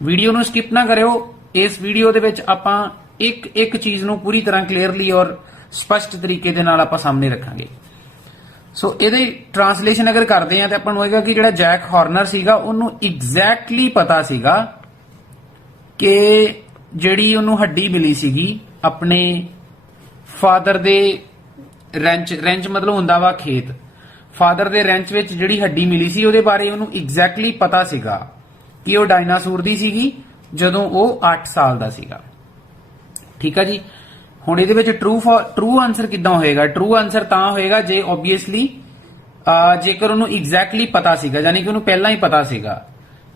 Video नूं skip ना करियो। इस वीडियो दे विच आपां एक एक चीज नूं पूरी तरह क्लीयरली और स्पष्ट तरीके दे नाल आपां सामने रखांगे। सो ਇਹਦੀ ट्रांसलेशन अगर करते हैं तो ਆਪਾਂ ਨੂੰ ਹੋਏਗਾ कि ਜਿਹੜਾ ਜੈਕ ਹਾਰਨਰ ਸੀਗਾ ਉਹਨੂੰ ਐਗਜ਼ੈਕਟਲੀ ਪਤਾ ਸੀਗਾ ਕਿ ਜਿਹੜੀ ਉਹਨੂੰ ਹੱਡੀ ਮਿਲੀ ਸੀਗੀ ਆਪਣੇ ਫਾਦਰ ਦੇ ਰੈਂਚ मतलब ਹੁੰਦਾ ਵਾ ਖੇਤ, ਫਾਦਰ ਦੇ ਰੈਂਚ ਵਿੱਚ ਜਿਹੜੀ ਹੱਡੀ ਮਿਲੀ ਸੀ ਉਹਦੇ ਬਾਰੇ ਉਹਨੂੰ ਐਗਜ਼ੈਕਟਲੀ ਪਤਾ ਸੀਗਾ ਕਿ ਉਹ ਡਾਇਨਾਸੌਰ ਦੀ ਸੀਗੀ ਜਦੋਂ ਉਹ 8 ਸਾਲ ਦਾ ਸੀਗਾ। ਠੀਕ ਆ ਜੀ। ਹੁਣ ਇਹਦੇ ਵਿੱਚ ਟਰੂ ਆਨਸਰ ਕਿੱਦਾਂ ਹੋਏਗਾ? ਟਰੂ ਆਨਸਰ ਤਾਂ ਹੋਏਗਾ ਜੇ ਓਬਵੀਅਸਲੀ ਜੇਕਰ ਉਹਨੂੰ ਐਗਜ਼ੈਕਟਲੀ ਪਤਾ ਸੀਗਾ, ਯਾਨੀ ਕਿ ਉਹਨੂੰ ਪਹਿਲਾਂ ਹੀ ਪਤਾ ਸੀਗਾ।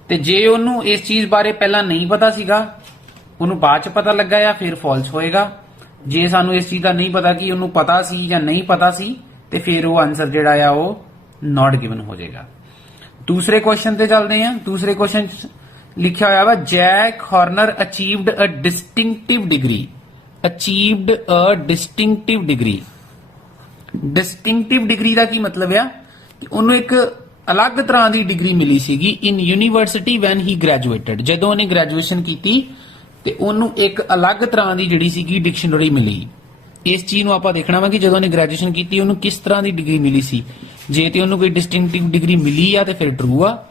ਤੇ ਜੇ ਉਹਨੂੰ ਇਸ ਚੀਜ਼ ਬਾਰੇ ਪਹਿਲਾਂ ਨਹੀਂ ਪਤਾ ਸੀਗਾ, ਉਹਨੂੰ ਬਾਅਦ ਚ ਪਤਾ ਲੱਗਾ ਜਾਂ ਫਿਰ ਫਾਲਸ ਹੋਏਗਾ। ਜੇ ਸਾਨੂੰ ਇਸ ਚੀਜ਼ ਦਾ ਨਹੀਂ ਪਤਾ ਕਿ ਉਹਨੂੰ ਪਤਾ ਸੀ ਜਾਂ ਨਹੀਂ ਪਤਾ ਸੀ ਤੇ ਫਿਰ ਉਹ ਆਨਸਰ ਜਿਹੜਾ ਆ ਉਹ ਨਾਟ ਗਿਵਨ ਹੋ ਜਾਏਗਾ। ਦੂਸਰੇ ਕੁਐਸਚਨ ਤੇ ਚੱਲਦੇ ਹਾਂ। ਦੂਸਰੇ ਕੁਐਸਚਨ ਲਿਖਿਆ ਹੋਇਆ ਵਾ Jack Horner achieved a distinctive degree. Achieved a distinctive degree. ਡਿਸਟਿੰਕਟਿਵ degree ਦਾ ਕੀ ਮਤਲਬ ਆ ਕਿ ਉਹਨੂੰ ਇੱਕ ਅਲੱਗ ਤਰ੍ਹਾਂ ਦੀ ਡਿਗਰੀ ਮਿਲੀ ਸੀਗੀ ਇਨ ਯੂਨੀਵਰਸਿਟੀ ਵੈਨ ਹੀ ਗ੍ਰੈਜੂਏਟਡ। ਜਦੋਂ ਉਹਨੇ ਗ੍ਰੈਜੂਏਸ਼ਨ ਕੀਤੀ ਤੇ ਉਹਨੂੰ ਇੱਕ ਅਲੱਗ ਤਰ੍ਹਾਂ ਦੀ ਜਿਹੜੀ ਸੀਗੀ ਡਿਕਸ਼ਨਰੀ ਮਿਲੀ। ਇਸ ਚੀਜ਼ ਨੂੰ ਆਪਾਂ ਦੇਖਣਾ ਵਾ ਕਿ ਜਦੋਂ ਉਹਨੇ ਗ੍ਰੈਜੂਏਸ਼ਨ ਕੀਤੀ ਉਹਨੂੰ ਕਿਸ ਤਰ੍ਹਾਂ ਦੀ ਡਿਗਰੀ ਮਿਲੀ ਸੀ। ਜੇ ਤੇ ਉਹਨੂੰ ਕੋਈ ਡਿਸਟਿੰਕਟਿਵ ਡਿਗਰੀ ਮਿਲੀ ਆ ਤੇ ਫਿਰ ਟਰੂ ਆ,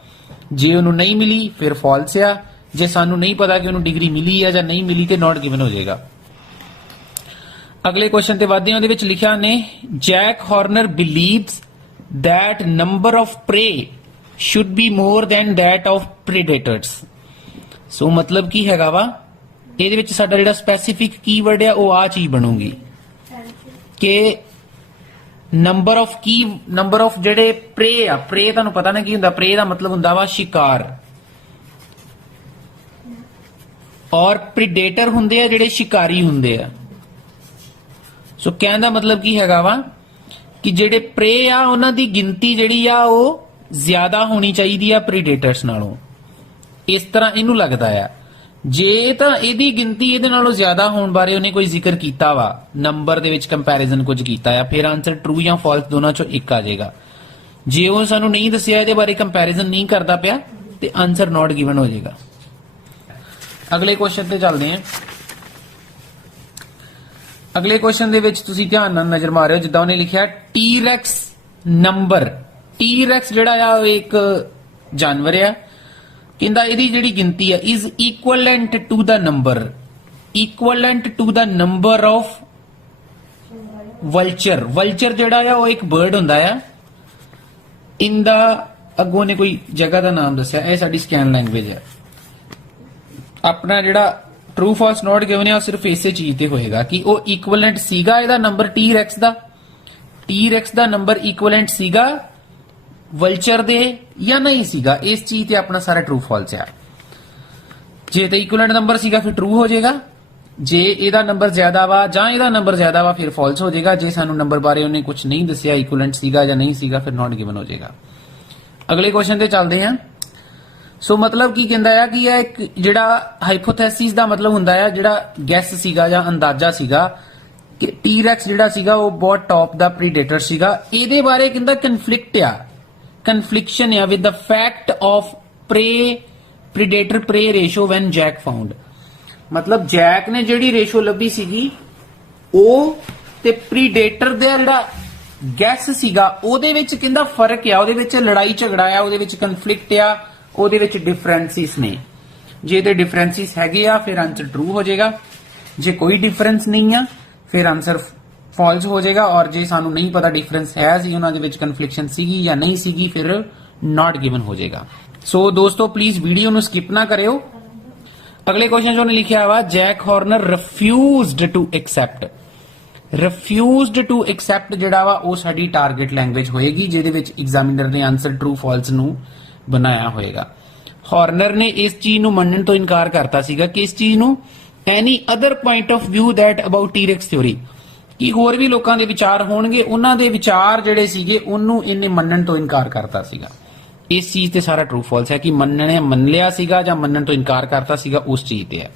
ਜੇ ਉਹਨੂੰ ਨਹੀਂ ਮਿਲੀ ਫਿਰ ਫਾਲਸ ਆ। ਜੇ ਸਾਨੂੰ ਨਹੀਂ ਪਤਾ ਕਿ ਉਹਨੂੰ ਡਿਗਰੀ ਮਿਲੀ ਆ ਜਾਂ ਨਹੀਂ ਮਿਲੀ ਤੇ ਨਾਟ ਗਿਵਨ ਹੋ ਜਾਏਗਾ। ਅਗਲੇ ਕੁਐਸਚਨ ਤੇ ਵਧਦੇ ਹਾਂ। ਉਹਦੇ ਵਿੱਚ ਲਿਖਿਆ ਨੇ Jack Horner believes that number of prey should be more than that of predators। ਸੋ ਮਤਲਬ ਕੀ ਹੈਗਾ ਵਾ, ਇਹਦੇ ਵਿੱਚ ਸਾਡਾ ਜਿਹੜਾ ਸਪੈਸੀਫਿਕ ਕੀਵਰਡ ਆ ਉਹ ਆ ਚੀਜ਼ ਬਣੂਗੀ ਕਿ ਨੰਬਰ ਆਫ ਜਿਹੜੇ ਪ੍ਰੇ ਆ। ਪ੍ਰੇ ਤੁਹਾਨੂੰ ਪਤਾ ਨਾ ਕੀ ਹੁੰਦਾ? ਪ੍ਰੇ ਦਾ ਮਤਲਬ ਹੁੰਦਾ ਵਾ ਸ਼ਿਕਾਰ, ਔਰ ਪ੍ਰੀਡੇਟਰ ਹੁੰਦੇ ਆ ਜਿਹੜੇ ਸ਼ਿਕਾਰੀ ਹੁੰਦੇ ਆ। ਸੋ ਕਹਿਣ ਦਾ ਮਤਲਬ ਕੀ ਹੈਗਾ ਵਾ ਕਿ ਜਿਹੜੇ ਪ੍ਰੇ ਆ ਉਹਨਾਂ ਦੀ ਗਿਣਤੀ ਜਿਹੜੀ ਆ ਉਹ ਜ਼ਿਆਦਾ ਹੋਣੀ ਚਾਹੀਦੀ ਆ ਪ੍ਰੀਡੇਟਰਸ ਨਾਲੋਂ। ਇਸ ਤਰ੍ਹਾਂ ਇਹਨੂੰ ਲੱਗਦਾ ਆ। ਜੇ ਤਾਂ ਇਹਦੀ ਗਿਣਤੀ ਇਹਦੇ ਨਾਲੋਂ ਜ਼ਿਆਦਾ ਹੋਣ ਬਾਰੇ ਉਹਨੇ ਕੋਈ ਜ਼ਿਕਰ ਕੀਤਾ ਵਾ, ਨੰਬਰ ਦੇ ਵਿੱਚ ਕੰਪੈਰੀਜ਼ਨ ਕੁਝ ਕੀਤਾ ਆ, ਫਿਰ ਆਨਸਰ ਟਰੂ ਜਾਂ ਫਾਲਸ ਦੋਨਾਂ ਚੋਂ ਇੱਕ ਆ ਜਾਏਗਾ। ਜੇ ਉਹ ਸਾਨੂੰ ਨਹੀਂ ਦੱਸਿਆ, ਇਹਦੇ ਬਾਰੇ ਕੰਪੈਰੀਜ਼ਨ ਨਹੀਂ ਕਰਦਾ ਪਿਆ ਤੇ ਆਨਸਰ ਨਾਟ ਗਿਵਨ ਹੋ ਜਾਏਗਾ। ਅਗਲੇ ਕੁਐਸਚਨ ਤੇ ਚੱਲਦੇ ਹਾਂ। ਅਗਲੇ ਕੁਐਸਚਨ ਦੇ ਵਿੱਚ ਤੁਸੀਂ ਧਿਆਨ ਨਾਲ ਨਜ਼ਰ ਮਾਰਿਓ। ਜਿੱਦਾਂ ਉਹਨੇ ਲਿਖਿਆ ਟੀਰੈਕਸ ਨੰਬਰ। ਟੀਰੈਕਸ ਜਿਹੜਾ ਆ ਉਹ ਇੱਕ ਜਾਨਵਰ ਆ। ਕਹਿੰਦਾ ਇਹਦੀ ਜਿਹੜੀ ਗਿਣਤੀ ਆ is equivalent to the number of vulture. Vulture ਜਿਹੜਾ ਆ ਉਹ ਇੱਕ ਬਰਡ ਹੁੰਦਾ ਆ। ਇਨ ਦਾ ਅੱਗੋਂ ਨੇ ਕੋਈ ਜਗ੍ਹਾ ਦਾ ਨਾਮ ਦੱਸਿਆ, ਇਹ ਸਾਡੀ ਸਕੈਨ ਲੈਂਗੁਏਜ ਹੈ। ਆਪਣਾ ਜਿਹੜਾ ਟਰੂ ਫਾਲਸ ਨੋਟ ਗਿਵਨ ਹੈ ਉਹ ਸਿਰਫ ਇਸੇ ਚੀਜ਼ ਤੇ ਹੋਏਗਾ ਕਿ ਉਹ ਇਕੁਇਵਲੈਂਟ ਸੀਗਾ ਇਹਦਾ ਨੰਬਰ ਟੀਰੈਕਸ ਦਾ ਨੰਬਰ ਇਕੁਇਵਲੈਂਟ ਸੀਗਾ ਵਲਚਰ ਦੇ ਜਾਂ ਨਹੀਂ ਸੀਗਾ। ਇਸ ਚੀਜ਼ ਤੇ ਆਪਣਾ ਸਾਰਾ ਟਰੂ ਫਾਲਸ ਆ। ਜੇ ਤੇ ਇਕੁਇਵਲੈਂਟ ਨੰਬਰ ਸੀਗਾ ਫਿਰ ਟਰੂ ਹੋ ਜਾਏਗਾ। ਜੇ ਇਹਦਾ ਨੰਬਰ ਜ਼ਿਆਦਾ ਵਾ ਜਾਂ ਇਹਦਾ ਨੰਬਰ ਜ਼ਿਆਦਾ ਵਾ ਫਿਰ ਫਾਲਸ ਹੋ ਜਾਏਗਾ। ਜੇ ਸਾਨੂੰ ਨੰਬਰ ਬਾਰੇ ਉਹਨੇ ਕੁਝ ਨਹੀਂ ਦੱਸਿਆ, ਇਕੁਇਵਲੈਂਟ ਸੀਗਾ ਜਾਂ ਨਹੀਂ ਸੀਗਾ, ਫਿਰ ਨਾਟ ਗਿਵਨ ਹੋ ਜਾਏਗਾ। ਅਗਲੇ ਕੁਐਸਚਨ ਤੇ ਚੱਲਦੇ ਹਾਂ। ਸੋ ਮਤਲਬ ਕੀ ਕਹਿੰਦਾ ਆ ਕਿ ਇਹ ਇੱਕ ਜਿਹੜਾ ਹਾਈਪੋਥੈਸਿਸ ਦਾ ਮਤਲਬ ਹੁੰਦਾ ਆ ਜਿਹੜਾ ਗੈਸ ਸੀਗਾ ਜਾਂ ਅੰਦਾਜ਼ਾ ਸੀਗਾ ਕਿ ਟੀਰੈਕਸ ਜਿਹੜਾ ਸੀਗਾ ਉਹ ਬਹੁਤ ਟੌਪ ਦਾ ਪ੍ਰੀਡੇਟਰ ਸੀਗਾ। ਇਹਦੇ ਬਾਰੇ ਕਹਿੰਦਾ ਕਨਫਲਿਕਸ਼ਨ ਆ with the fact of predator prey ratio when Jack found. ਮਤਲਬ ਜੈਕ ਨੇ ਜਿਹੜੀ ਰੇਸ਼ੋ ਲੱਭੀ ਸੀਗੀ ਉਹ ਤੇ ਪ੍ਰੀਡੇਟਰ ਦਾ ਜਿਹੜਾ ਗੈਸ ਸੀਗਾ ਉਹਦੇ ਵਿੱਚ ਕਹਿੰਦਾ ਫਰਕ ਆ, ਉਹਦੇ ਵਿੱਚ ਲੜਾਈ ਝਗੜਾ ਆ, ਉਹਦੇ ਵਿੱਚ ਕਨਫਲਿਕਟ ਆ, ਉਹਦੇ ਵਿੱਚ ਡਿਫਰੈਂਸਿਸ ਨੇ। ਜੇ ਤੇ ਡਿਫਰੈਂਸਿਸ ਹੈਗੇ ਆ ਫਿਰ ਆਨਸਰ ਟਰੂ ਹੋ ਜਾਏਗਾ। ਜੇ ਕੋਈ ਡਿਫਰੈਂਸ ਨਹੀਂ ਆ ਫਿਰ ਆਨਸਰ ਫਾਲਸ ਹੋ ਜਾਏਗਾ। ਔਰ ਜੇ ਸਾਨੂੰ ਨਹੀਂ ਪਤਾ ਡਿਫਰੈਂਸ ਹੈ ਸੀ, ਉਹਨਾਂ ਦੇ ਵਿੱਚ ਕਨਫਲਿਕਸ਼ਨ ਸੀਗੀ ਜਾਂ ਨਹੀਂ ਸੀਗੀ, ਫਿਰ ਨਾਟ ਗਿਵਨ ਹੋ ਜਾਏਗਾ। ਸੋ ਦੋਸਤੋ ਪਲੀਜ਼ ਵੀਡੀਓ ਨੂੰ ਸਕਿਪ ਨਾ ਕਰਿਓ। ਅਗਲੇ ਕੁਐਸਚਨ ਜੋ ਨੇ ਲਿਖਿਆ ਵਾ ਜੈਕ ਹਾਰਨਰ ਰਿਫਿਊਜ਼ਡ ਟੂ ਐਕਸੈਪਟ ਜਿਹੜਾ ਵਾ ਉਹ ਸਾਡੀ ਟਾਰਗੇਟ ਲੈਂਗੁਏਜ ਹੋਏਗੀ ਜਿਹਦੇ ਵਿੱਚ ਐਗਜ਼ਾਮੀਨਰ ਨੇ ਆਨਸਰ ਟਰੂ ਫਾਲਸ ਨੂੰ ਬਣਾਇਆ ਹੋਏਗਾ। ਹਾਰਨਰ ਨੇ ਇਸ ਚੀਜ਼ ਨੂੰ ਮੰਨਣ ਤੋਂ ਇਨਕਾਰ ਕਰਤਾ ਸੀਗਾ ਕਿ ਇਸ ਚੀਜ਼ ਨੂੰ any other point of view that about T Rex theory, ਕਿ ਹੋਰ ਵੀ ਲੋਕਾਂ ਦੇ ਵਿਚਾਰ ਹੋਣਗੇ, ਉਹਨਾਂ ਦੇ ਵਿਚਾਰ ਜਿਹੜੇ ਸੀਗੇ ਉਹਨੂੰ ਇਹਨੇ ਮੰਨਣ ਤੋਂ ਇਨਕਾਰ ਕਰਤਾ ਸੀਗਾ। ਇਸ ਚੀਜ਼ ਤੇ ਸਾਰਾ ਟਰੂ ਫਾਲਸ ਹੈ ਕਿ ਮੰਨ ਲਿਆ ਸੀਗਾ ਜਾਂ ਮੰਨਣ ਤੋਂ ਇਨਕਾਰ ਕਰਤਾ ਸੀਗਾ, ਉਸ ਚੀਜ਼ ਤੇ ਹੈ।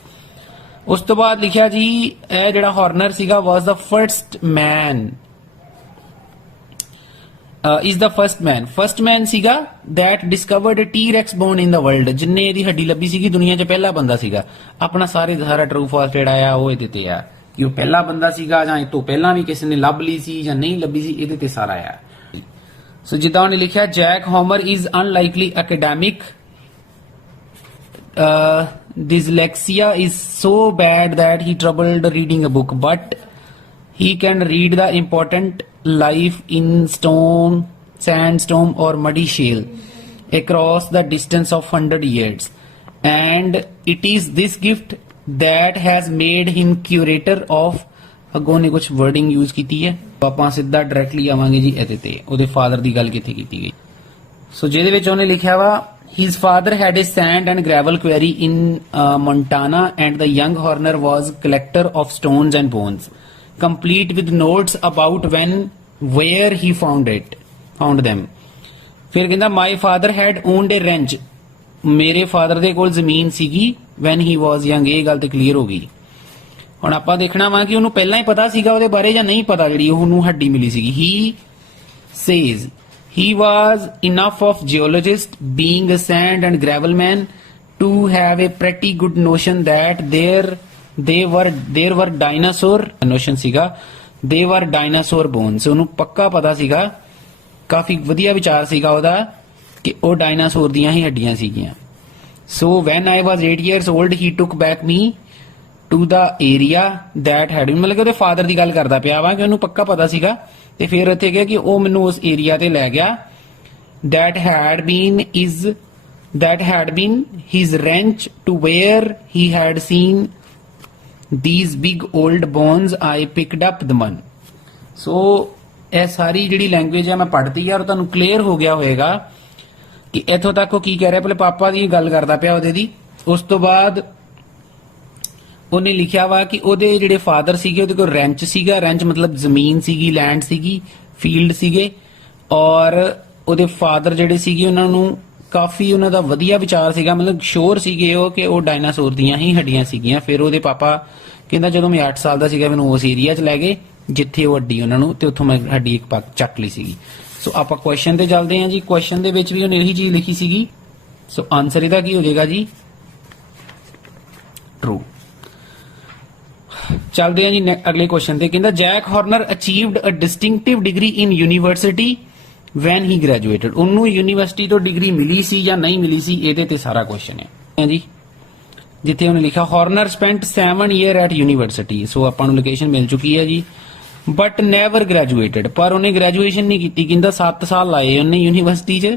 ਉਸ ਤੋਂ ਬਾਅਦ ਲਿਖਿਆ ਜੀ ਇਹ ਜਿਹੜਾ ਹਾਰਨਰ ਸੀਗਾ was the first man is the first man ਸੀਗਾ that discovered a T-Rex bone in the world, ਜਿੰਨੇ ਇਹਦੀ ਹੱਡੀ ਲੱਭੀ ਸੀਗੀ ਦੁਨੀਆ 'ਚ ਪਹਿਲਾ ਬੰਦਾ ਸੀਗਾ। ਆਪਣਾ ਸਾਰਾ ਟਰੂ ਫਾਲਸ ਜਿਹੜਾ ਆ ਉਹ ਇਹਦੇ ਤੇ ਆ ਕਿ ਉਹ ਪਹਿਲਾ ਬੰਦਾ ਸੀਗਾ ਜਾਂ ਇਹ ਤੋਂ ਪਹਿਲਾਂ ਵੀ ਕਿਸੇ ਨੇ ਲੱਭ ਲਈ ਸੀ ਜਾਂ ਨਹੀਂ ਲੱਭੀ ਸੀ, ਇਹਦੇ ਤੇ ਸਾਰਾ ਆ। ਸੋ ਜਿੱਦਾਂ ਉਹਨੇ ਲਿਖਿਆ Jack ਹੋਮਰ is unlikely academic, dyslexia is so bad that he troubled reading a book, but he can read the important life in stone, sandstone or muddy shale across the distance of 100 years, and it is this gift that has made him curator of, ਅੱਗੋਂ ਨੇ ਕੁਝ wording use ਕੀਤੀ ਹੈ, ਆਪਾਂ ਸਿੱਧਾ directly ਆਵਾਂਗੇ ਜੀ ਇਹਦੇ ਤੇ। ਉਹਦੇ ਫਾਦਰ ਦੀ ਗੱਲ ਕਿੱਥੇ ਕੀਤੀ ਗਈ? ਸੋ ਜਿਹਦੇ ਵਿੱਚ ਉਹਨੇ ਲਿਖਿਆ ਵਾ his father had a sand and gravel quarry in Montana, and the young Horner was collector of stones and bones, complete with notes about where he found them. ਫਿਰ ਕਹਿੰਦਾ my father had owned a ranch, ਮੇਰੇ father ਦੇ ਕੋਲ ਜ਼ਮੀਨ ਸੀਗੀ when he was young। ਇਹ ਗੱਲ ਤੇ ਕਲੀਅਰ ਹੋ ਗਈ। ਹੁਣ ਆਪਾਂ ਦੇਖਣਾ ਵਾ ਕਿ ਉਹਨੂੰ ਪਹਿਲਾਂ ਹੀ ਪਤਾ ਸੀਗਾ ਉਹਦੇ ਬਾਰੇ ਜਾਂ ਨਹੀਂ ਪਤਾ ਜਿਹੜੀ ਉਹਨੂੰ ਹੱਡੀ ਮਿਲੀ ਸੀਗੀ। he says he was enough of geologist, being a sand and gravel man, to have a pretty good notion that there were dinosaur notion ਸੀਗਾ, they were dinosaur bones। ਉਹਨੂੰ ਪੱਕਾ ਪਤਾ ਸੀਗਾ, ਕਾਫੀ ਵਧੀਆ ਵਿਚਾਰ ਸੀਗਾ ਉਹਦਾ ਕਿ ਉਹ ਡਾਇਨਾਸੌਰ ਦੀਆਂ ਹੀ ਹੱਡੀਆਂ ਸੀਗੀਆਂ। so when I was 8 years old he took back me to the area that had, ਮਤਲਬ ਕਿ ਉਹਦੇ ਫਾਦਰ ਦੀ ਗੱਲ ਕਰਦਾ ਪਿਆ ਵਾ ਕਿ ਉਹਨੂੰ ਪੱਕਾ ਪਤਾ ਸੀਗਾ ਤੇ ਫਿਰ ਇੱਥੇ ਗਿਆ ਕਿ ਉਹ ਮੈਨੂੰ ਉਸ ਏਰੀਆ ਤੇ ਲੈ ਗਿਆ that had been his ranch, to where he had seen these big old bones। I picked up the one। so ਇਹ ਸਾਰੀ ਜਿਹੜੀ ਲੈਂਗੁਏਜ ਹੈ ਮੈਂ ਪੜ੍ਹਦੀ ਆ ਔਰ ਤੁਹਾਨੂੰ ਕਲੀਅਰ ਹੋ ਗਿਆ ਹੋਏਗਾ ਕਿ ਇੱਥੋਂ ਤੱਕ ਉਹ ਕੀ ਕਹਿ ਰਿਹਾ। ਪਹਿਲੇ ਪਾਪਾ ਦੀ ਗੱਲ ਕਰਦਾ ਪਿਆ ਉਹਦੇ ਦੀ, ਉਸ ਤੋਂ ਬਾਅਦ ਉਹਨੇ ਲਿਖਿਆ ਵਾ ਕਿ ਉਹਦੇ ਜਿਹੜੇ ਫਾਦਰ ਸੀਗੇ ਉਹਦੇ ਕੋਲ ਰੈਂਚ ਸੀਗਾ। ਰੈਂਚ ਮਤਲਬ ਜ਼ਮੀਨ ਸੀਗੀ, ਲੈਂਡ ਸੀਗੀ, ਫੀਲਡ ਸੀਗੇ, ਔਰ ਉਹਦੇ ਫਾਦਰ ਜਿਹੜੇ ਸੀਗੇ ਉਹਨਾਂ ਨੂੰ ਕਾਫੀ ਉਹਨਾਂ ਦਾ ਵਧੀਆ ਵਿਚਾਰ ਸੀਗਾ, ਮਤਲਬ ਸ਼ੋਰ ਸੀਗੇ ਉਹ ਕਿ ਉਹ ਡਾਇਨਾਸੌਰ ਦੀਆਂ ਹੀ ਹੱਡੀਆਂ ਸੀਗੀਆਂ। ਫਿਰ ਉਹਦੇ ਪਾਪਾ ਕਹਿੰਦਾ ਜਦੋਂ ਮੈਂ 8 ਸਾਲ ਦਾ ਸੀਗਾ ਮੈਨੂੰ ਉਸ ਏਰੀਆ 'ਚ ਲੈ ਗਏ ਜਿੱਥੇ ਉਹ ਹੱਡੀ ਉਹਨਾਂ ਨੂੰ, ਤੇ ਉੱਥੋਂ ਮੈਂ ਹੱਡੀ ਇੱਕ ਚੱਕ ਲਈ ਸੀਗੀ। ਸੋ ਆਪਾਂ ਕੁਐਸਚਨ ਤੇ ਚੱਲਦੇ ਹਾਂ ਜੀ। ਕੁਐਸਚਨ ਦੇ ਵਿੱਚ ਵੀ ਉਹਨੇ ਇਹੀ ਚੀਜ਼ ਲਿਖੀ ਸੀਗੀ। ਸੋ ਆਨਸਰ ਇਹਦਾ ਕੀ ਹੋ ਜਾਏਗਾ ਜੀ? ਟਰੂ। ਚੱਲਦੇ ਹਾਂ ਜੀ ਅਗਲੇ ਕੁਐਸਚਨ ਤੇ। ਕਹਿੰਦਾ Jack Horner achieved a distinctive degree in university when he graduated. ਉਹਨੂੰ ਯੂਨੀਵਰਸਿਟੀ ਤੋਂ ਡਿਗਰੀ ਮਿਲੀ ਸੀ ਜਾਂ ਨਹੀਂ ਮਿਲੀ ਸੀ, ਇਹਦੇ ਤੇ ਸਾਰਾ ਕੁਐਸਚਨ ਹੈ ਜੀ। ਜਿੱਥੇ ਉਹਨੇ ਲਿਖਿਆ ਹਾਰਨਰ ਸਪੈਂਟ 7 years ਐਟ ਯੂਨੀਵਰਸਿਟੀ। ਸੋ ਆਪਾਂ ਨੂੰ ਲੋਕੇਸ਼ਨ ਮਿਲ ਚੁੱਕੀ ਹੈ ਜੀ। ਬਟ ਨੈਵਰ ਗ੍ਰੈਜੂਏਟਡ, ਪਰ ਉਹਨੇ ਗ੍ਰੈਜੂਏਸ਼ਨ ਨਹੀਂ ਕੀਤੀ। ਕਹਿੰਦਾ 7 ਸਾਲ ਲਾਏ ਉਹਨੇ ਯੂਨੀਵਰਸਿਟੀ 'ਚ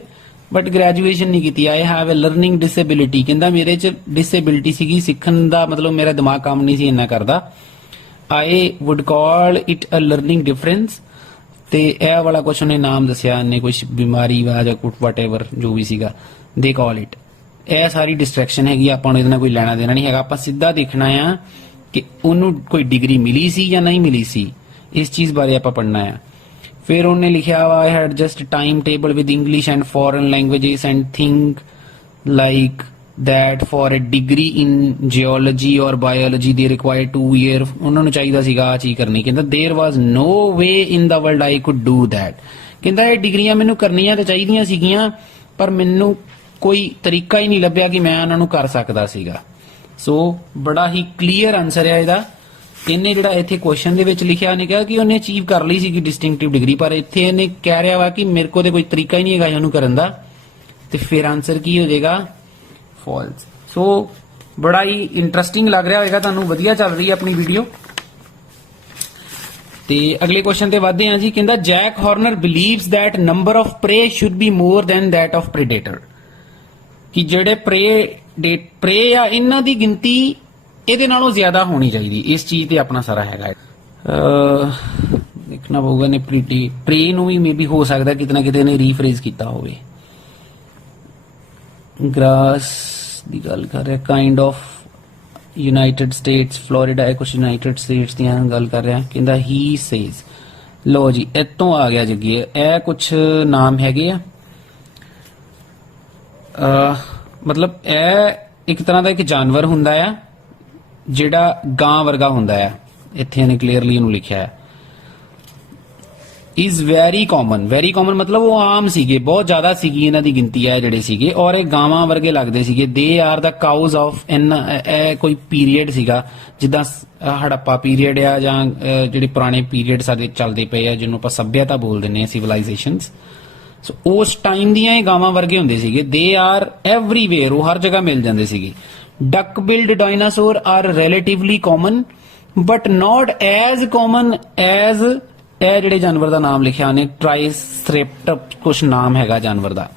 ਬਟ ਗ੍ਰੈਜੂਏਸ਼ਨ ਨਹੀਂ ਕੀਤੀ। I have a learning disability, ਕਹਿੰਦਾ ਮੇਰੇ 'ਚ ਡਿਸੇਬਿਲਿਟੀ ਸੀਗੀ, ਸਿੱਖਣ ਦਾ ਮਤਲਬ ਮੇਰਾ ਦਿਮਾਗ ਕੰਮ ਨਹੀਂ ਸੀ ਇੰਨਾ ਕਰਦਾ। I would call it a learning difference, ਤੇ ਇਹ ਵਾਲਾ ਕੁਛ ਉਹਨੇ ਨਾਮ ਦੱਸਿਆ, ਇਹਨੇ ਕੁਛ ਬਿਮਾਰੀ ਵਾ ਜਾਂ ਵਟ ਏਵਰ ਜੋ ਵੀ ਸੀਗਾ, ਦੇ ਕਾਲ ਇਟ। ਇਹ ਸਾਰੀ ਡਿਸਟਰੈਕਸ਼ਨ ਹੈਗੀ, ਆਪਾਂ ਨੂੰ ਇਹਦੇ ਨਾਲ ਕੋਈ ਲੈਣਾ ਦੇਣਾ ਨਹੀਂ ਹੈਗਾ। ਆਪਾਂ ਸਿੱਧਾ ਦੇਖਣਾ ਆ ਕਿ ਉਹਨੂੰ ਕੋਈ ਡਿਗਰੀ ਮਿਲੀ ਸੀ ਜਾਂ ਨਹੀਂ ਮਿਲੀ ਸੀ, ਇਸ ਚੀਜ਼ ਬਾਰੇ ਆਪਾਂ ਪੜ੍ਹਨਾ ਆ। ਫਿਰ ਉਹਨੇ ਲਿਖਿਆ ਵਾ I had just time table with English and foreign languages and think like that for a degree in geology or biology they required 2 years। ਉਹਨਾਂ ਨੂੰ ਚਾਹੀਦਾ ਸੀਗਾ ਆ ਚੀਜ਼ ਕਰਨੀ। ਕਹਿੰਦਾ there was no way in the world I could do that। ਕਹਿੰਦਾ ਇਹ ਡਿਗਰੀਆਂ ਮੈਨੂੰ ਕਰਨੀਆਂ ਤਾਂ ਚਾਹੀਦੀਆਂ ਸੀਗੀਆਂ ਪਰ ਮੈਨੂੰ ਕੋਈ ਤਰੀਕਾ ਹੀ ਨਹੀਂ ਲੱਭਿਆ ਕਿ ਮੈਂ ਉਹਨਾਂ ਨੂੰ ਕਰ ਸਕਦਾ ਸੀਗਾ। ਸੋ ਬੜਾ ਹੀ ਕਲੀਅਰ ਆਨਸਰ ਹੈ ਇਹਦਾ। ਇਹਨੇ ਜਿਹੜਾ ਇੱਥੇ ਕੁਐਸਚਨ ਦੇ ਵਿੱਚ ਲਿਖਿਆ ਉਹਨੇ ਕਿਹਾ ਕਿ ਉਹਨੇ ਅਚੀਵ ਕਰ ਲਈ ਸੀਗੀ ਡਿਸਟਿੰਕਟਿਵ ਡਿਗਰੀ, ਪਰ ਇੱਥੇ ਇਹਨੇ ਕਹਿ ਰਿਹਾ ਵਾ ਕਿ ਮੇਰੇ ਕੋਲ ਤੇ ਕੋਈ ਤਰੀਕਾ ਹੀ ਨਹੀਂ ਹੈਗਾ ਉਹਨੂੰ ਕਰਨ ਦਾ, ਤੇ ਫਿਰ ਆਨਸਰ ਕੀ ਹੋ ਜਾਏਗਾ? ਫਾਲਸ। ਸੋ ਬੜਾ ਹੀ ਇੰਟਰਸਟਿੰਗ ਲੱਗ ਰਿਹਾ ਹੋਵੇਗਾ ਤੁਹਾਨੂੰ, ਵਧੀਆ ਚੱਲ ਰਹੀ ਹੈ ਆਪਣੀ ਵੀਡੀਓ। ਤੇ ਅਗਲੇ ਕੁਐਸਚਨ ਤੇ ਵਧਦੇ ਹਾਂ ਜੀ। ਕਹਿੰਦਾ Jack Horner believes that number of prey should be more than that of predator, ਕਿ ਜਿਹੜੇ ਪ੍ਰੇ ਆ ਇਹਨਾਂ ਦੀ ਗਿਣਤੀ ਇਹਦੇ ਨਾਲੋਂ ਜ਼ਿਆਦਾ ਹੋਣੀ ਚਾਹੀਦੀ। ਇਸ ਚੀਜ਼ ਤੇ ਆਪਣਾ ਸਾਰਾ ਹੈਗਾ। ਦੇਖਣਾ ਪਊਗਾ ਨੇ ਪ੍ਰੇ ਨੂੰ ਵੀ ਮੇਬੀ ਹੋ ਸਕਦਾ ਕਿਤੇ ਨਾ ਕਿਤੇ ਨੇ ਰੀਫਰੇਜ਼ ਕੀਤਾ ਹੋਵੇ। ਗ੍ਰਾਸ ਦੀ ਗੱਲ ਕਰ ਰਿਹਾ, kind of United States, Florida, ਇਹ ਕੁਛ ਯੂਨਾਈਟਿਡ ਸਟੇਟਸ ਦੀਆਂ ਗੱਲ ਕਰ ਰਿਹਾ। ਕਹਿੰਦਾ ਹੀ ਸੇਜ਼, ਲੋ ਜੀ ਇੱਥੋਂ ਆ ਗਿਆ ਜੱਗੀ, ਇਹ ਕੁਛ ਨਾਮ ਹੈਗੇ ਆ। ਮਤਲਬ ਇਹ ਇੱਕ ਤਰ੍ਹਾਂ ਦਾ ਇੱਕ ਜਾਨਵਰ ਹੁੰਦਾ ਆ ਜਿਹੜਾ ਗਾਂ ਵਰਗਾ ਹੁੰਦਾ ਆ। ਇੱਥੇ ਇਹਨੇ ਕਲੀਅਰਲੀ ਇਹਨੂੰ ਲਿਖਿਆ ਹੈ। ਇਜ਼ ਵੈਰੀ ਕਾਮਨ ਮਤਲਬ ਉਹ ਆਮ ਸੀਗੇ, ਬਹੁਤ ਜ਼ਿਆਦਾ ਸੀਗੀ ਇਹਨਾਂ ਦੀ ਗਿਣਤੀ ਹੈ ਜਿਹੜੇ ਸੀਗੇ, ਔਰ ਇਹ ਗਾਵਾਂ ਵਰਗੇ ਲੱਗਦੇ ਸੀਗੇ। ਦੇ ਆਰ ਦਾ ਕਾਊਜ਼ ਆਫ ਇਹ ਕੋਈ ਪੀਰੀਅਡ ਸੀਗਾ ਜਿੱਦਾਂ ਹੜੱਪਾ ਪੀਰੀਅਡ ਆ ਜਾਂ ਜਿਹੜੇ ਪੁਰਾਣੇ ਪੀਰੀਅਡ ਸਾਡੇ ਚੱਲਦੇ ਪਏ ਆ ਜਿਹਨੂੰ ਆਪਾਂ ਸੱਭਿਅਤਾ ਬੋਲ ਦਿੰਦੇ ਆ, ਸਿਵਲਾਈਜੇਸ਼ਨਸ। ਸੋ ਉਸ ਟਾਈਮ ਦੀਆਂ ਇਹ ਗਾਵਾਂ ਵਰਗੇ ਹੁੰਦੇ ਸੀਗੇ। ਦੇ ਆਰ ਐਵਰੀਵੇਅਰ, ਉਹ ਹਰ ਜਗ੍ਹਾ ਮਿਲ ਜਾਂਦੇ ਸੀਗੇ। Duck billed dinosaur are relatively common but not as common as ਇਹ ਜਿਹੜੇ ਜਾਨਵਰ ਦਾ ਨਾਮ ਲਿਖਿਆ ਉਹਨੇ ਟ੍ਰਾਈਸਰੈਪਟਪ ਕੁਛ ਨਾਮ ਹੈਗਾ ਜਾਨਵਰ ਦਾ,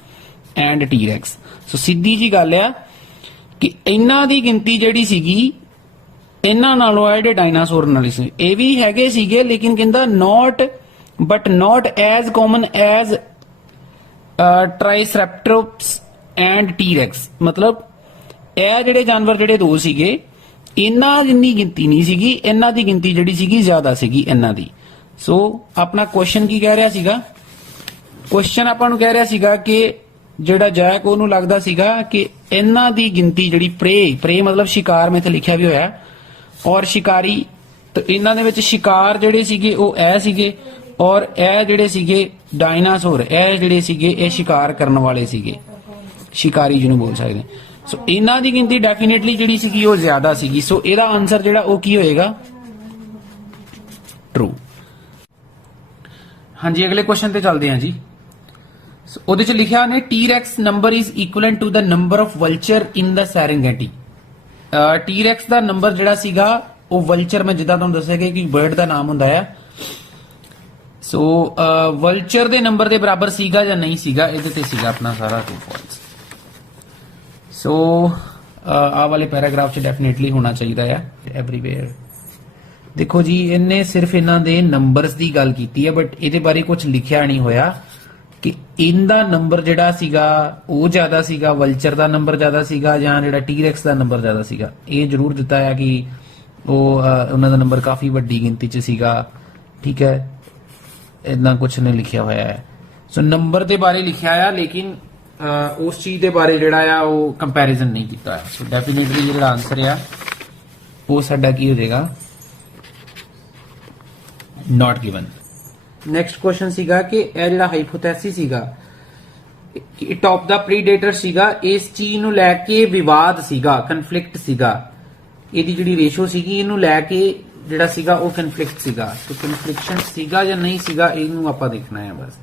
ਐਂਡ ਟੀਰੈਕਸ। ਸੋ ਸਿੱਧੀ ਜੀ ਗੱਲ ਆ ਕਿ ਇਹਨਾਂ ਦੀ ਗਿਣਤੀ ਜਿਹੜੀ ਸੀਗੀ ਇਹਨਾਂ ਨਾਲੋਂ ਆ ਜਿਹੜੇ ਡਾਇਨਾਸੌਰ ਨਾਲ ਸੀ ਇਹ ਵੀ ਹੈਗੇ ਸੀਗੇ, ਲੇਕਿਨ ਕਹਿੰਦਾ not as common as triceratops and T Rex. ਮਤਲਬ ਇਹ ਜਿਹੜੇ ਜਾਨਵਰ ਜਿਹੜੇ ਦੋ ਸੀਗੇ ਇਹਨਾਂ ਜਿੰਨੀ ਗਿਣਤੀ ਨਹੀਂ ਸੀਗੀ, ਇਹਨਾਂ ਦੀ ਗਿਣਤੀ ਜਿਹੜੀ ਸੀਗੀ ਜ਼ਿਆਦਾ ਸੀਗੀ ਇਹਨਾਂ ਦੀ। ਸੋ ਆਪਣਾ ਕੁਐਸਚਨ ਕੀ ਕਹਿ ਰਿਹਾ ਸੀਗਾ? ਕੁਐਸਚਨ ਆਪਾਂ ਨੂੰ ਕਹਿ ਰਿਹਾ ਸੀਗਾ ਕਿ ਜਿਹੜਾ ਜੈਕ ਉਹਨੂੰ ਲੱਗਦਾ ਸੀਗਾ ਕਿ ਇਹਨਾਂ ਦੀ ਗਿਣਤੀ ਜਿਹੜੀ ਪ੍ਰੇ ਮਤਲਬ ਸ਼ਿਕਾਰ, ਮੈਂ ਇੱਥੇ ਲਿਖਿਆ ਵੀ ਹੋਇਆ, ਔਰ ਸ਼ਿਕਾਰੀ, ਤੇ ਇਹਨਾਂ ਦੇ ਵਿੱਚ ਸ਼ਿਕਾਰ ਜਿਹੜੇ ਸੀਗੇ ਉਹ ਇਹ ਸੀਗੇ, ਔਰ ਇਹ ਜਿਹੜੇ ਸੀਗੇ ਡਾਇਨਾਸੌਰ ਇਹ ਜਿਹੜੇ ਸੀਗੇ ਇਹ ਸ਼ਿਕਾਰ ਕਰਨ ਵਾਲੇ ਸੀਗੇ, ਸ਼ਿਕਾਰੀ ਜਿਹਨੂੰ ਬੋਲ ਸਕਦੇ। ਸੋ ਇਹਨਾਂ ਦੀ ਗਿਣਤੀ ਡੈਫੀਨੇਟਲੀ ਜਿਹੜੀ ਸੀਗੀ ਉਹ ਜ਼ਿਆਦਾ ਸੀਗੀ। ਸੋ ਇਹਦਾ ਆਨਸਰ ਜਿਹੜਾ ਉਹ ਕੀ ਹੋਏਗਾ? ਟਰੂ। ਹਾਂਜੀ, ਅਗਲੇ ਕੁਐਸਚਨ ਤੇ ਚੱਲਦੇ ਹਾਂ ਜੀ। ਉਹਦੇ ਚ ਲਿਖਿਆ ਨੇ T-Rex number is equivalent to the number of vulture in the Serengeti। T-Rex the number ਜਿਹੜਾ ਸੀਗਾ ਉਹ ਵਲਚਰ, ਮੈਂ ਜਿੱਦਾਂ ਤੁਹਾਨੂੰ ਦੱਸਿਆ ਕਿ ਬਰਡ ਦਾ ਨਾਮ ਹੁੰਦਾ ਆ। ਸੋ ਵਲਚਰ ਦੇ ਨੰਬਰ ਦੇ ਬਰਾਬਰ ਸੀਗਾ ਜਾਂ ਨਹੀਂ ਸੀਗਾ, ਇਹਦੇ ਤੇ ਸੀਗਾ ਆਪਣਾ ਸਾਰਾ 2 ਪੁਆਇੰਟਸ। ਸੋ ਆਹ ਵਾਲੇ ਪੈਰਾਗ੍ਰਾਫ 'ਚ ਡੈਫੀਨੇਟਲੀ ਹੋਣਾ ਚਾਹੀਦਾ ਆ ਐਵਰੀਵੇਅਰ। ਦੇਖੋ ਜੀ, ਇਹਨੇ ਸਿਰਫ ਇਹਨਾਂ ਦੇ ਨੰਬਰਸ ਦੀ ਗੱਲ ਕੀਤੀ ਹੈ, ਬਟ ਇਹਦੇ ਬਾਰੇ ਕੁਝ ਲਿਖਿਆ ਨਹੀਂ ਹੋਇਆ ਕਿ ਇਹਦਾ ਨੰਬਰ ਜਿਹੜਾ ਸੀਗਾ ਉਹ ਜ਼ਿਆਦਾ ਸੀਗਾ, ਵਲਚਰ ਦਾ ਨੰਬਰ ਜ਼ਿਆਦਾ ਸੀਗਾ, ਜਾਂ ਜਿਹੜਾ T-Rex ਦਾ ਨੰਬਰ ਜ਼ਿਆਦਾ ਸੀਗਾ। ਇਹ ਜ਼ਰੂਰ ਦਿੱਤਾ ਹੈ ਕਿ ਉਹ ਉਹਨਾਂ ਦਾ ਨੰਬਰ ਕਾਫੀ ਵੱਡੀ ਗਿਣਤੀ 'ਚ ਸੀਗਾ, ਠੀਕ ਹੈ, ਇਦਾਂ ਕੁਝ ਨਹੀਂ ਲਿਖਿਆ ਹੋਇਆ ਹੈ। ਸੋ ਨੰਬਰ ਦੇ ਬਾਰੇ ਲਿਖਿਆ ਆ, ਲੇਕਿਨ ਉਸ ਚੀਜ਼ ਦੇ ਬਾਰੇ ਜਿਹੜਾ ਆ ਉਹ ਕੰਪੈਰੀਜ਼ਨ ਨਹੀਂ ਕੀਤਾ ਹੈ। ਸੋ ਡੈਫੀਨੇਟਲੀ ਜਿਹੜਾ ਆਨਸਰ ਆ ਉਹ ਸਾਡਾ ਕੀ ਹੋ ਜਾਏਗਾ? ਨਾਟ ਗਿਵਨ। ਨੈਕਸਟ ਕੁਐਸਚਨ ਸੀਗਾ ਕਿ ਇਹ ਜਿਹੜਾ ਹਾਈਪੋਥੈਸਿਸ ਸੀਗਾ ਕਿ ਟੌਪ ਦਾ ਪ੍ਰੀਡੇਟਰ ਸੀਗਾ, ਇਸ ਚੀਜ਼ ਨੂੰ ਲੈ ਕੇ ਵਿਵਾਦ ਸੀਗਾ, ਕਨਫਲਿਕਟ ਸੀਗਾ, ਇਹਦੀ ਜਿਹੜੀ ਰੇਸ਼ੋ ਸੀਗੀ ਇਹਨੂੰ ਲੈ ਕੇ ਜਿਹੜਾ ਸੀਗਾ ਉਹ ਕਨਫਲਿਕਟ ਸੀਗਾ। ਸੋ ਕਨਫਲਿਕਸ਼ਨ ਸੀਗਾ ਜਾਂ ਨਹੀਂ ਸੀਗਾ ਇਹਨੂੰ ਆਪਾਂ ਦੇਖਣਾ ਹੈ ਬਸ।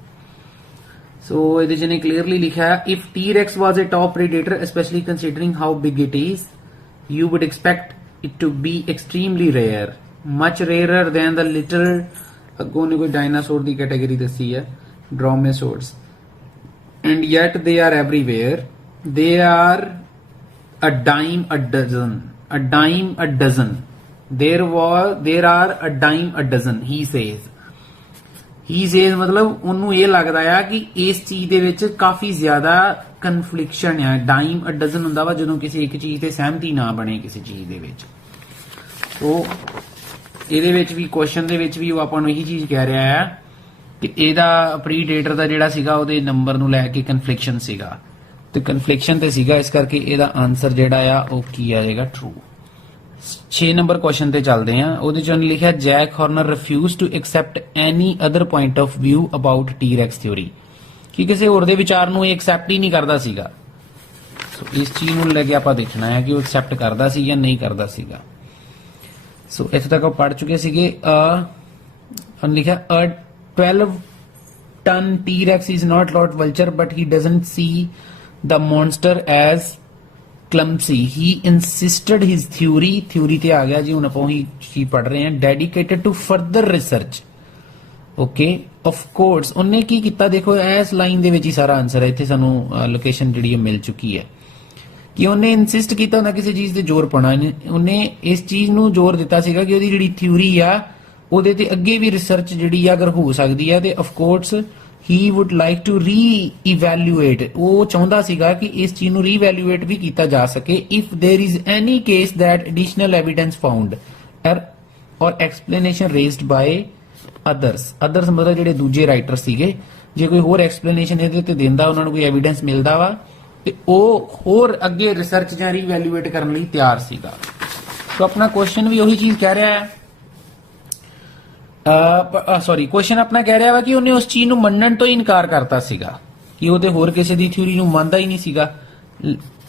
ਸੋ ਇਹਦੇ ਚ ਨੇ ਕਲੀਅਰਲੀ ਲਿਖਿਆ ਹੈ if T-Rex was a top predator, especially considering how big it is, you would expect it to be extremely rare, much rarer than the little, ਅੱਗੋਂ ਨੇ ਕੋਈ ਡਾਇਨਾਸੌਰ ਦੀ ਕੈਟਾਗਰੀ ਦੱਸੀ ਹੈ, ਡਰੋਮੇਸੌਰਸ, and yet they are everywhere. They are a dime a dozen. There are a dime a dozen, he says. ਮਤਲਬ ਉਹਨੂੰ ਇਹ ਲੱਗਦਾ ਆ ਕਿ ਇਸ ਚੀਜ਼ ਦੇ ਵਿੱਚ ਕਾਫੀ ਜ਼ਿਆਦਾ ਕਨਫਲਿਕਸ਼ਨ ਆ। ਡਾਈਮ ਅ ਡਜ਼ਨ ਹੁੰਦਾ ਵਾ ਜਦੋਂ ਕਿਸੇ ਇੱਕ ਚੀਜ਼ ਤੇ ਸਹਿਮਤੀ ਨਾ ਬਣੇ ਕਿਸੇ ਚੀਜ਼ ਦੇ ਵਿੱਚ। ਉਹ ਇਹਦੇ ਵਿੱਚ ਵੀ ਕੁਐਸਚਨ ਦੇ ਵਿੱਚ ਵੀ ਉਹ ਆਪਾਂ ਨੂੰ ਇਹੀ ਚੀਜ਼ ਕਹਿ ਰਿਹਾ ਆ ਕਿ ਇਹਦਾ ਪ੍ਰੀਡੇਟਰ ਦਾ ਜਿਹੜਾ ਸੀਗਾ ਉਹਦੇ ਨੰਬਰ ਨੂੰ ਲੈ ਕੇ ਕਨਫਲਿਕਸ਼ਨ ਸੀਗਾ, ਤੇ ਕਨਫਲਿਕਸ਼ਨ ਤੇ ਸੀਗਾ, ਇਸ ਕਰਕੇ ਇਹਦਾ ਆਨਸਰ ਜਿਹੜਾ ਆ ਉਹ ਕੀ ਆ ਜਾਏਗਾ? ਟਰੂ। 6 ਨੰਬਰ ਕੁਐਸਚਨ ਤੇ ਚੱਲਦੇ ਆ। ਉਹਦੇ ਚ ਉਹਨੇ ਲਿਖਿਆ Jack Horner refuses to accept any other point of view about T-Rex theory, ਕਿ ਕਿਸੇ ਹੋਰ ਦੇ ਵਿਚਾਰ ਨੂੰ ਇਹ ਐਕਸੈਪਟ ਹੀ ਨਹੀਂ ਕਰਦਾ ਸੀਗਾ। ਸੋ ਇਸ ਚੀਜ਼ ਨੂੰ ਲੈ ਕੇ ਆਪਾਂ ਦੇਖਣਾ ਹੈ ਕਿ ਉਹ ਐਕਸੈਪਟ ਕਰਦਾ ਸੀ ਜਾਂ ਨਹੀਂ ਕਰਦਾ ਸੀਗਾ। ਸੋ ਇੱਥੇ ਤੱਕ ਆਪਾਂ ਪੜ ਚੁੱਕੇ ਸੀਗੇ। ਉਹਨੇ ਲਿਖਿਆ 12 ton T-Rex is not Lord Vulture, but he doesn't see the monster as clumsy. He insisted his theory ਤੇ ਆ ਗਿਆ ਜੀ, ਹੁਣ ਆਪਾਂ ਉਹੀ ਚੀਜ਼ ਪੜ ਰਹੇ ਹਾਂ, dedicated to further research. Okay, of course ਉਹਨੇ ਕੀ ਕੀਤਾ? ਦੇਖੋ ਇਸ ਲਾਈਨ ਦੇ ਵਿੱਚ ਹੀ ਸਾਰਾ ਆਨਸਰ ਹੈ। ਇੱਥੇ ਸਾਨੂੰ ਲੋਕੇਸ਼ਨ ਜਿਹੜੀ ਹੈ ਮਿਲ ਚੁੱਕੀ ਹੈ ਕਿ ਉਹਨੇ ਇਨਸਿਸਟ ਕੀਤਾ ਹੁੰਦਾ ਕਿਸੇ ਚੀਜ਼ ਤੇ ਜ਼ੋਰ ਪਾਉਣਾ। ਉਹਨੇ ਇਸ ਚੀਜ਼ ਨੂੰ ਜ਼ੋਰ ਦਿੱਤਾ ਸੀਗਾ ਕਿ ਉਹਦੀ ਜਿਹੜੀ ਥਿਊਰੀ ਆ ਉਹਦੇ ਤੇ ਅੱਗੇ ਵੀ ਰਿਸਰਚ ਜਿਹੜੀ ਆ ਅਗਰ ਹੋ ਸਕਦੀ ਹੈ, ਤੇ of course he would like to re-evaluate, ਉਹ ਚਾਹੁੰਦਾ ਸੀਗਾ ਕਿ ਇਸ ਚੀਜ਼ ਨੂੰ ਰੀ-evaluate ਵੀ ਕੀਤਾ ਜਾ ਸਕੇ if there is any case that additional evidence found or explanation raised by others ਮਤਲਬ ਜਿਹੜੇ ਦੂਜੇ ਰਾਈਟਰ ਸੀਗੇ, ਜੇ ਕੋਈ ਹੋਰ ਐਕਸਪਲੇਨੇਸ਼ਨ ਇਹਦੇ ਤੇ ਦਿੰਦਾ, ਉਹਨਾਂ ਨੂੰ ਕੋਈ ਐਵੀਡੈਂਸ ਮਿਲਦਾ ਵਾ, ਤੇ ਉਹ ਹੋਰ ਅੱਗੇ ਰਿਸਰਚ ਜਾਂ ਰੀ-evaluate ਕਰਨ ਲਈ ਤਿਆਰ ਸੀਗਾ। ਸੋ ਆਪਣਾ ਕੁਐਸਚਨ ਵੀ ਉਹੀ ਚੀਜ਼ ਕਹਿ ਰਿਹਾ ਹੈ। ਸੌਰੀ, ਕੁਐਸਚਨ ਆਪਣਾ ਕਹਿ ਰਿਹਾ ਵਾ ਕਿ ਉਹਨੇ ਉਸ ਚੀਜ਼ ਨੂੰ ਮੰਨਣ ਤੋਂ ਹੀ ਇਨਕਾਰ ਕਰਤਾ ਸੀਗਾ, ਕਿ ਉਹ ਤੇ ਹੋਰ ਕਿਸੇ ਦੀ ਥਿਊਰੀ ਨੂੰ ਮੰਨਦਾ ਹੀ ਨਹੀਂ ਸੀਗਾ।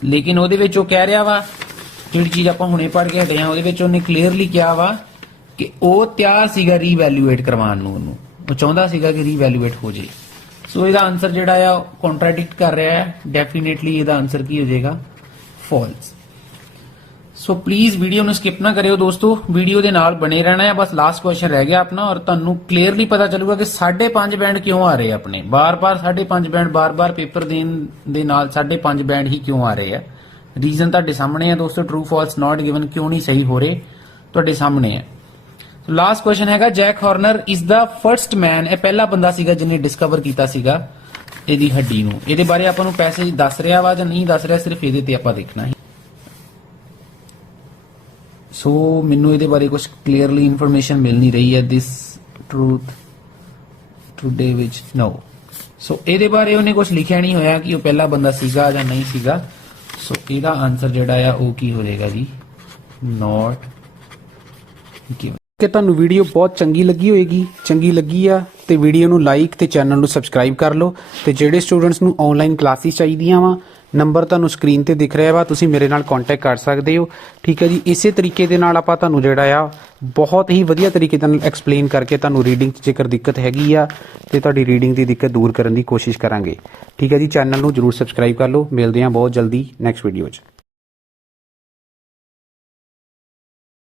ਲੇਕਿਨ ਉਹਦੇ ਵਿੱਚ ਉਹ ਕਹਿ ਰਿਹਾ ਵਾ, ਜਿਹੜੀ ਚੀਜ਼ ਆਪਾਂ ਹੁਣੇ ਪੜ੍ਹ ਕੇ ਹਟੇ ਆ ਉਹਦੇ ਵਿੱਚ ਉਹਨੇ ਕਲੀਅਰਲੀ ਕਿਹਾ ਵਾ ਕਿ ਉਹ ਤਿਆਰ ਸੀਗਾ ਰੀਵੈਲੂਏਟ ਕਰਵਾਉਣ ਨੂੰ, ਉਹਨੂੰ ਉਹ ਚਾਹੁੰਦਾ ਸੀਗਾ ਕਿ ਰੀਵੈਲੂਏਟ ਹੋ ਜੇ। ਸੋ ਇਹਦਾ ਆਨਸਰ ਜਿਹੜਾ ਆ ਕੰਟਰਾਡਿਕਟ ਕਰ ਰਿਹਾ ਹੈ, ਡੈਫੀਨੇਟਲੀ ਇਹਦਾ ਆਨਸਰ ਕੀ ਹੋ ਜਾਏਗਾ, ਫਾਲਸ। ਸੋ ਪਲੀਜ਼ ਵੀਡੀਓ ਨੂੰ ਸਕਿਪ ਨਾ ਕਰਿਓ ਦੋਸਤੋ, ਵੀਡੀਓ ਦੇ ਨਾਲ ਬਣੇ ਰਹਿਣਾ ਹੈ। ਬਸ ਲਾਸਟ ਕੁਐਸਚਨ ਰਹਿ ਗਿਆ ਆਪਣਾ, ਔਰ ਤੁਹਾਨੂੰ ਕਲੀਅਰਲੀ ਪਤਾ ਚੱਲੂਗਾ ਕਿ 5.5 ਬੈਂਡ ਕਿਉਂ ਆ ਰਹੇ ਆ ਆਪਣੇ, ਬਾਰ-ਬਾਰ 5.5 ਬੈਂਡ, ਬਾਰ-ਬਾਰ ਪੇਪਰ ਦੇਣ ਦੇ ਨਾਲ 5.5 ਬੈਂਡ ਹੀ ਕਿਉਂ ਆ ਰਹੇ ਆ। ਰੀਜ਼ਨ ਤੁਹਾਡੇ ਸਾਹਮਣੇ ਹੈ ਦੋਸਤੋ, ਟਰੂ ਫਾਲਸ ਨਾਟ ਗਿਵਨ ਕਿਉਂ ਨਹੀਂ ਸਹੀ ਹੋ ਰਹੇ ਤੁਹਾਡੇ ਸਾਹਮਣੇ ਹੈ। ਲਾਸਟ ਕੁਐਸਚਨ ਹੈਗਾ, ਜੈਕ ਹਾਰਨਰ ਇਜ਼ ਦਾ ਫਰਸਟ ਮੈਨ, ਇਹ ਪਹਿਲਾ ਬੰਦਾ ਸੀਗਾ ਜਿਹਨੇ ਡਿਸਕਵਰ ਕੀਤਾ ਸੀਗਾ ਇਹਦੀ ਹੱਡੀ ਨੂੰ। ਇਹਦੇ ਬਾਰੇ ਆਪਾਂ ਨੂੰ ਪੈਸੇਜ ਦੱਸ ਰਿਹਾ ਵਾ ਜਾਂ ਨਹੀਂ ਦੱਸ ਰਿਹਾ, ਸਿਰਫ ਇਹਦੇ ਤੇ ਆਪਾਂ ਦੇਖਣਾ ਹੈ। ਸੋ ਮੈਨੂੰ ਇਹਦੇ ਬਾਰੇ ਕੁਝ ਕਲੀਅਰਲੀ ਇਨਫੋਰਮੇਸ਼ਨ ਮਿਲ ਨਹੀਂ ਰਹੀ ਹੈ ਦਿਸ ਟਰੂਥ ਟੂਡੇ ਵਿੱਚ ਨੋ। ਸੋ ਇਹਦੇ ਬਾਰੇ ਉਹਨੇ ਕੁਝ ਲਿਖਿਆ ਨਹੀਂ ਹੋਇਆ ਕਿ ਉਹ ਪਹਿਲਾ ਬੰਦਾ ਸੀਗਾ ਜਾਂ ਨਹੀਂ ਸੀਗਾ। ਸੋ ਇਹਦਾ ਆਨਸਰ ਜਿਹੜਾ ਆ ਉਹ ਕੀ ਹੋ ਜਾਏਗਾ ਜੀ, ਨਾਟ ਗਿਵਨ। ਕਿ ਤੁਹਾਨੂੰ ਵੀਡੀਓ ਬਹੁਤ ਚੰਗੀ ਲੱਗੀ ਹੋਏਗੀ, ਚੰਗੀ ਲੱਗੀ ਆ ਤੇ ਵੀਡੀਓ ਨੂੰ ਲਾਈਕ ਤੇ ਚੈਨਲ ਨੂੰ ਸਬਸਕ੍ਰਾਈਬ ਕਰ ਲਓ। ਤੇ ਜਿਹੜੇ ਸਟੂਡੈਂਟਸ ਨੂੰ ਆਨਲਾਈਨ ਕਲਾਸਿਸ ਚਾਹੀਦੀਆਂ ਵਾ, ਨੰਬਰ ਤੁਹਾਨੂੰ ਸਕਰੀਨ ਤੇ ਦਿਖ ਰਿਹਾ ਵਾ, ਤੁਸੀਂ ਮੇਰੇ ਨਾਲ ਕੰਟੈਕਟ ਕਰ ਸਕਦੇ ਹੋ। ਠੀਕ ਹੈ ਜੀ, ਇਸੇ ਤਰੀਕੇ ਦੇ ਨਾਲ ਆਪਾਂ ਤੁਹਾਨੂੰ ਜਿਹੜਾ ਆ ਬਹੁਤ ਹੀ ਵਧੀਆ ਤਰੀਕੇ ਨਾਲ ਐਕਸਪਲੇਨ ਕਰਕੇ ਤੁਹਾਨੂੰ ਰੀਡਿੰਗ 'ਚ ਜੇਕਰ ਦਿੱਕਤ ਹੈਗੀ ਆ ਤੇ ਤੁਹਾਡੀ ਰੀਡਿੰਗ ਦੀ ਦਿੱਕਤ ਦੂਰ ਕਰਨ ਦੀ ਕੋਸ਼ਿਸ਼ ਕਰਾਂਗੇ। ਠੀਕ ਹੈ ਜੀ, ਚੈਨਲ ਨੂੰ ਜਰੂਰ ਸਬਸਕ੍ਰਾਈਬ ਕਰ ਲਓ। ਮਿਲਦੇ ਹਾਂ ਬਹੁਤ ਜਲਦੀ ਨੈਕਸਟ ਵੀਡੀਓ 'ਚ।